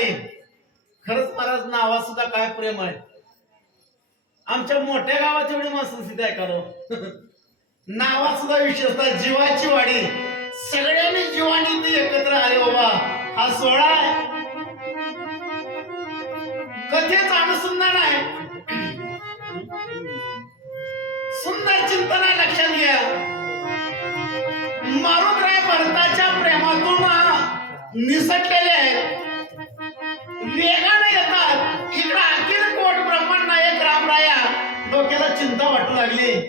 प्रेम खरंच महाराज नावा सुद्धा काय प्रेम आहे? आमच्या मोठ्या गावात एवढी मस्त आहे का नावा सुद्धा विशेषतः जीवाची वाडी. सगळ्यांनी जीवानी ते एकत्र आले बाबा. हा सोहळा आहे. कथेच अनुसंधान आहे. सुंदर चिंतना लक्षात घ्या. मारुतराय भरताच्या प्रेमातून निसटलेले आहेत. वेगानं येतात इकडं अखिल कोट ब्रह्मांड नायक रामराया डोक्याला चिंता वाटू लागली.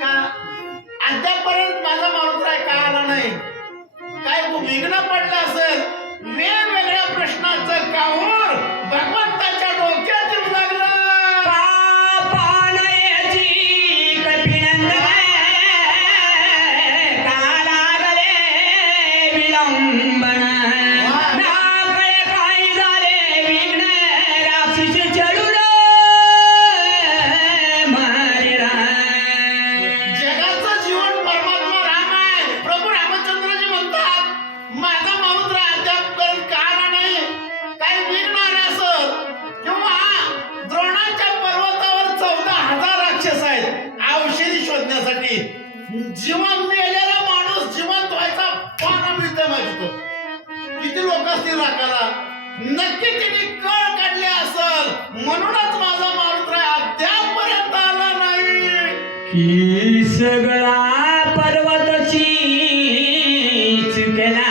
का? अद्यापर्यंत माझा मारुतराय का आला नाही? काय विघ्न पडलं असेल? वेगवेगळ्या प्रश्नाचं काहून भगवंताच्या डोक्यात ही सगळा पर्वतची चिकला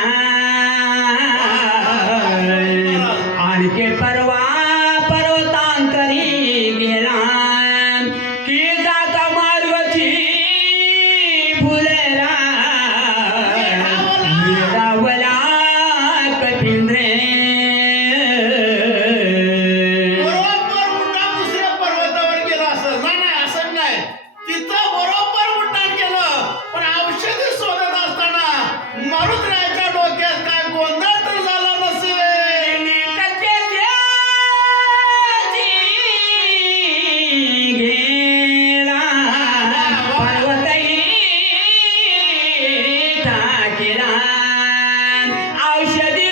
टाकेला औषधी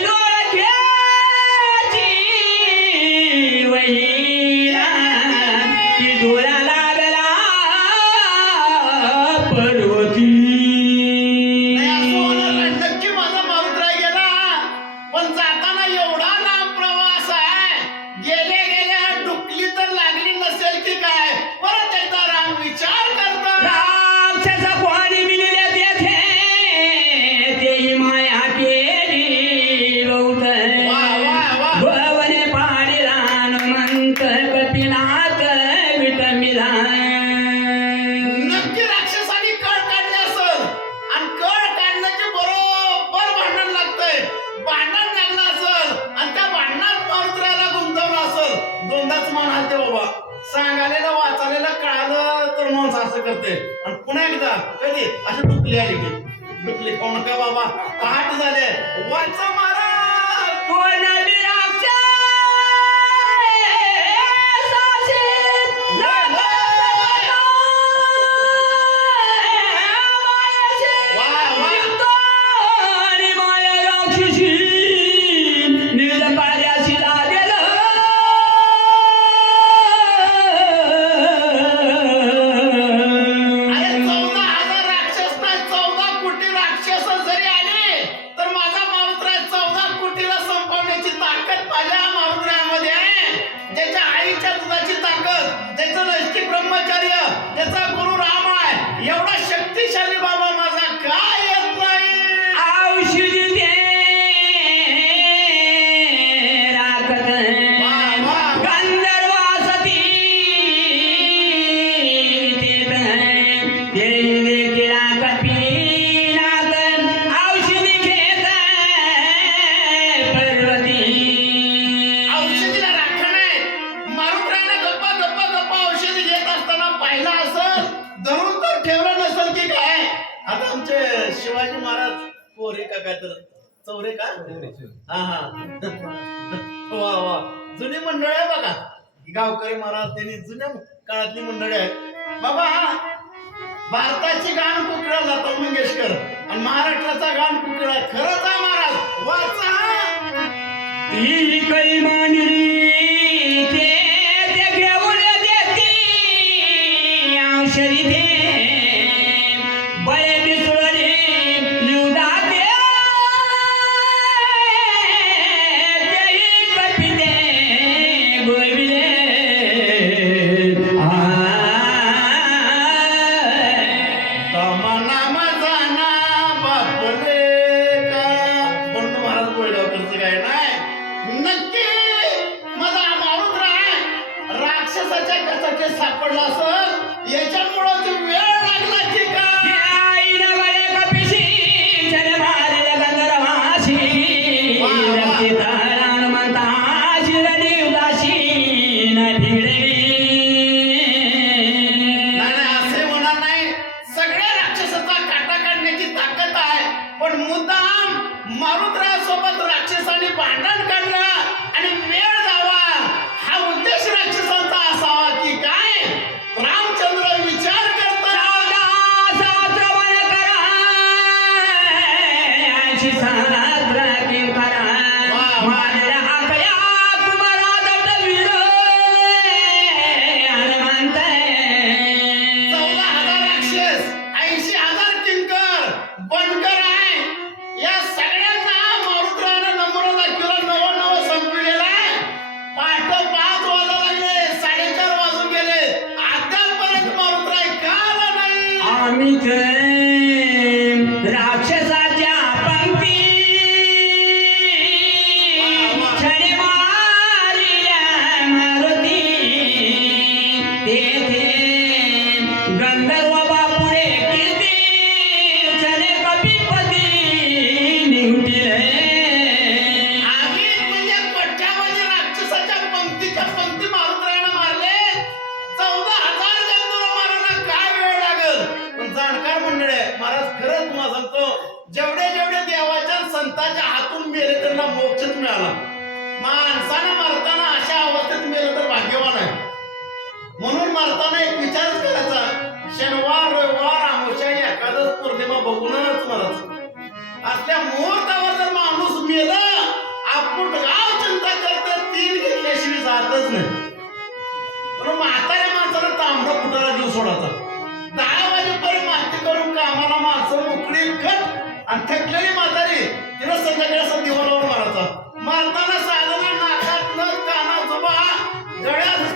करते. आणि पुन्हा एकदा कधी अशी डुकले आली की डुकली कोण नका बाबा पहाट झाले. वाचा मारा त्यांनी जुन्या काळातली मंडळी आहेत. बाबा भारताची गाण कुकळा लता मंगेशकर आणि महाराष्ट्राचा गाण कुकळा खरंच आहे महाराज वाचा. दे माणसानं मरताना अशा अवस्थेत मेलं तर भाग्यवान आहे. म्हणून मारताना एक विचार करायचा शनिवार रविवार अमोशा एखादच पौर्णिमा बघूनच मरायचं. असल्या मुहूर्तावर जर माणूस मेला आपण गाव चिंता करत तीन घेतल्याशिवाय जातच नाही. म्हणून म्हाताऱ्या माणसाला तांबडा फुटाला जीव सोडायचा. दहा वाजेपर्यंत माती करून कामाला माणसं मोकळी खत आणि थकलेली म्हातारी तिला संध्याकाळी असं दिवाणावर मारायचा. मारताना साधना नाकात काना जुबा. गळ्यात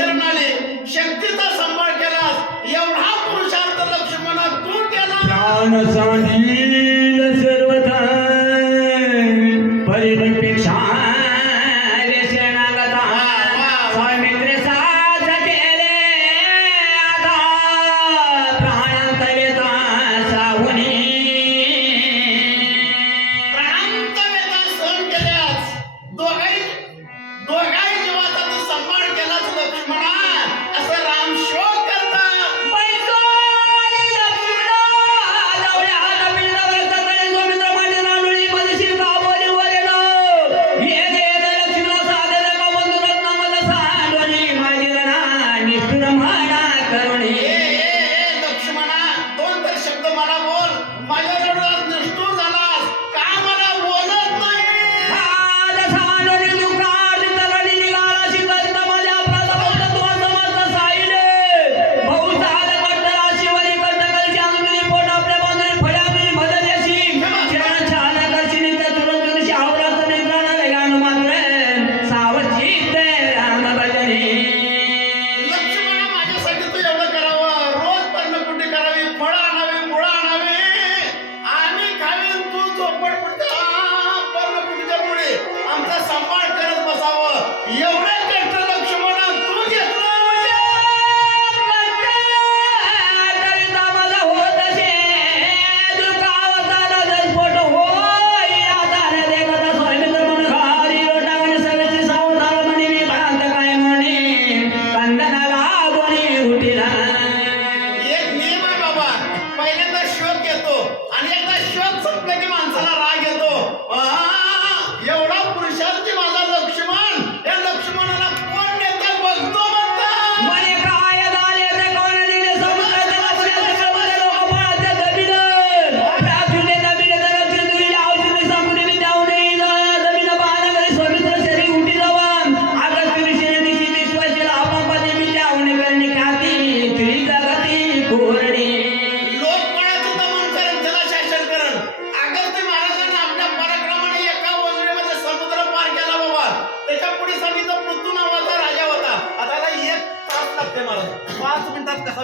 शरणाने शक्तीचा संभाळ केलास एवढा पुरुषार्थ लक्ष्मणा तू केला?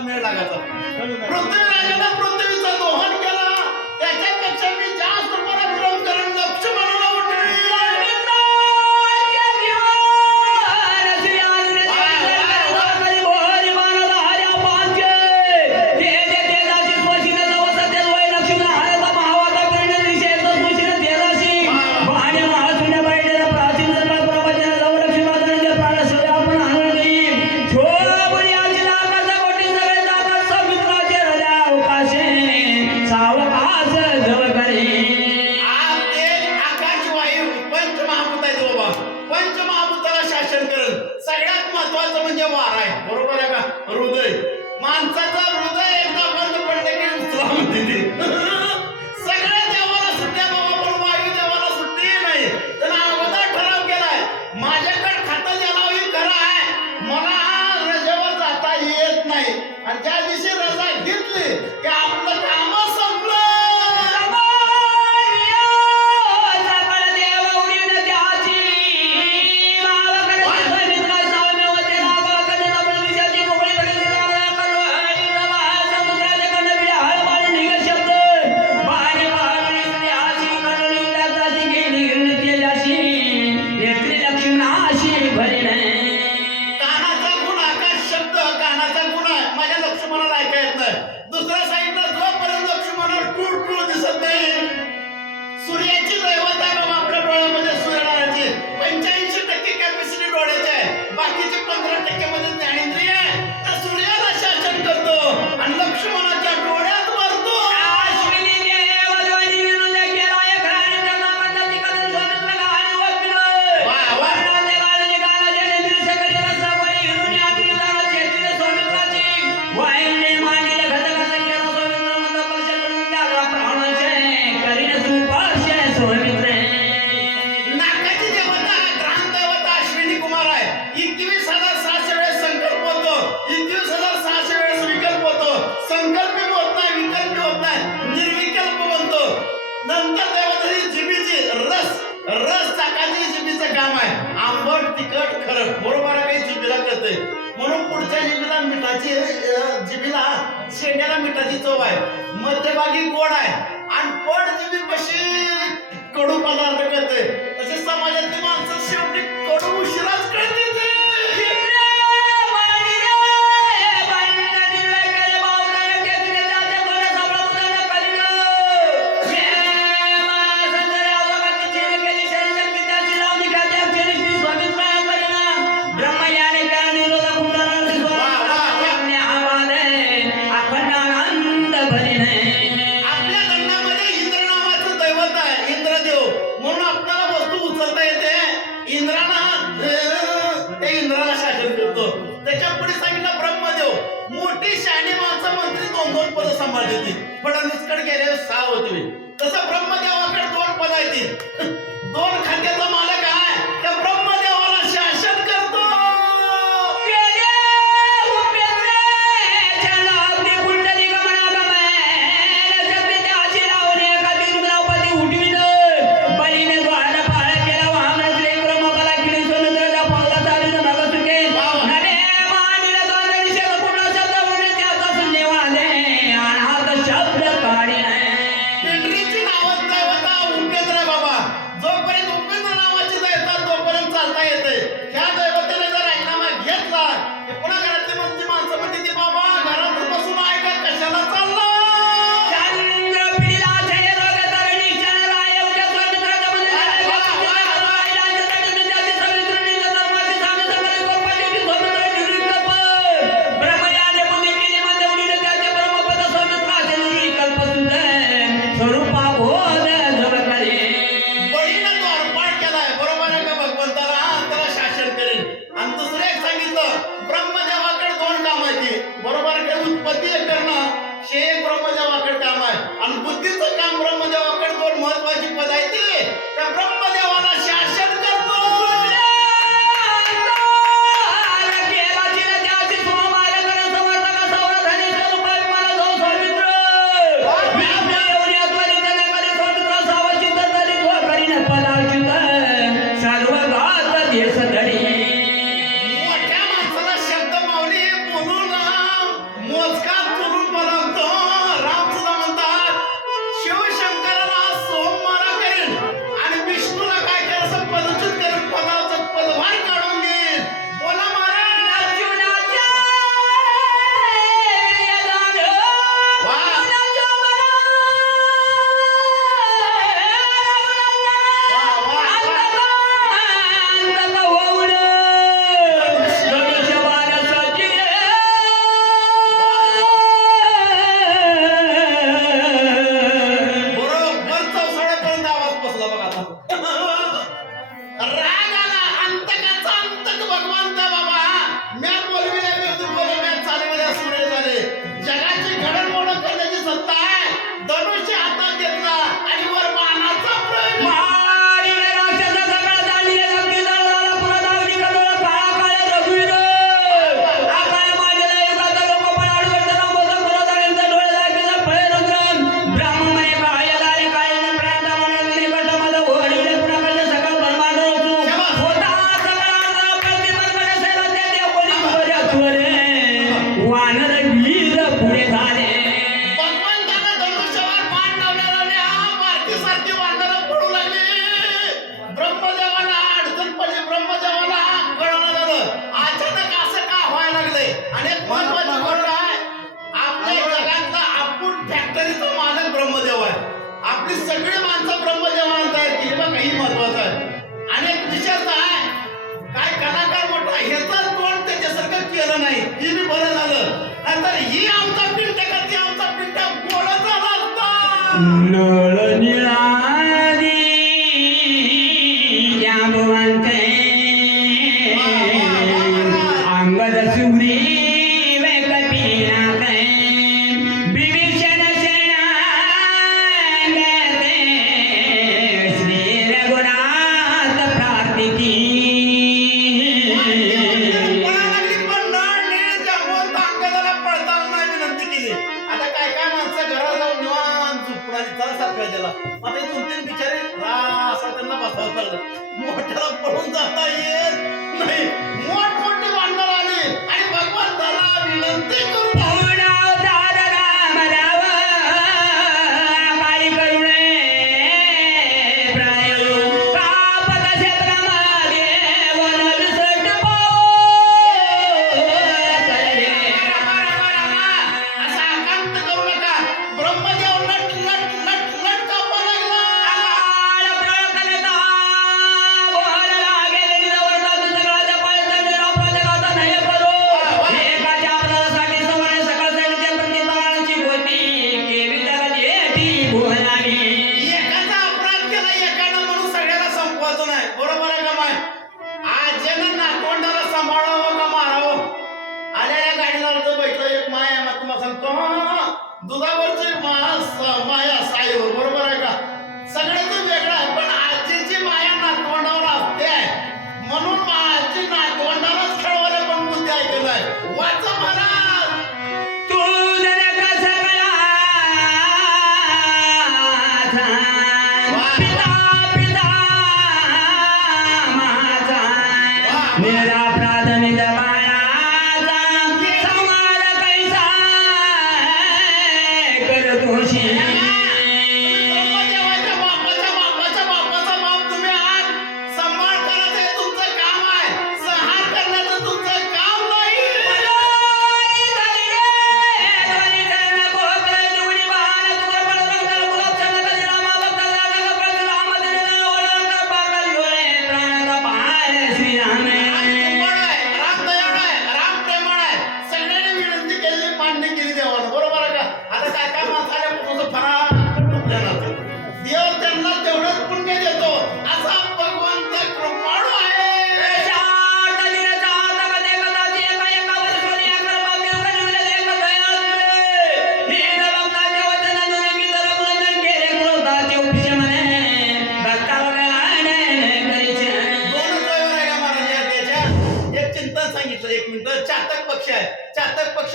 वेळ लागायचा प्रत्येक रक्षण करत सगळ्यात महत्वाचं म्हणजे वारा आहे. बरोबर आहे का? हृदय. माणसाचं हृदय एकदा बंद पडलं की उचला म्हणते माणसाची जिभेला शेंड्याला मिठाची चव आहे. मध्यभागी गोड आहे. आणि पण पोट जिभेपाशी कडू पदार्थ कळते तसे समाजातली माणसं शेवटी कडू उशिराच कळते दोन दोन पद सांभाळते पण फडणवीसकडे गेले सहा होते. तसं ब्रह्मदेवाकडे दोन पद आहेत. दोन खात्याचा मालक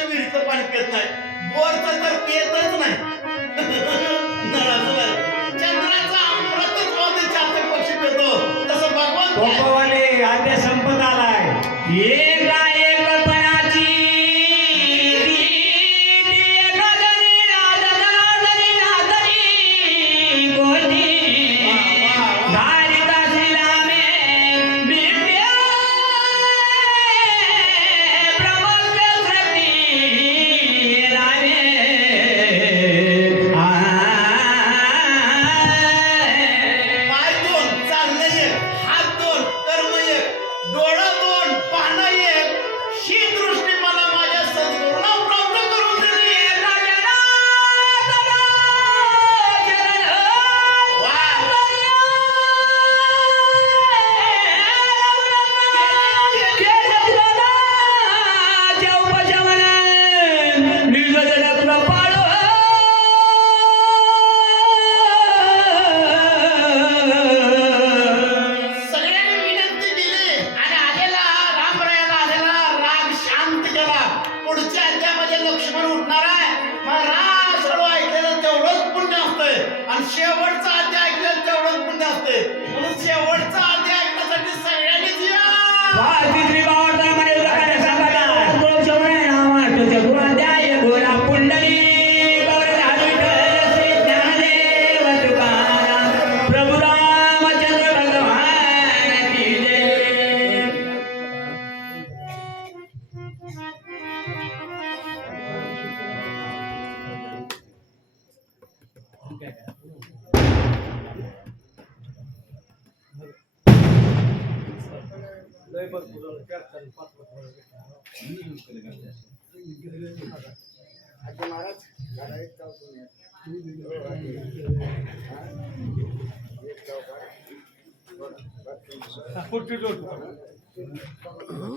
विहिरीचं पाणी पित नाही. तर पितच नाही. चंद्राचा पक्षी पितो. तसं भगवान संपत आलाय.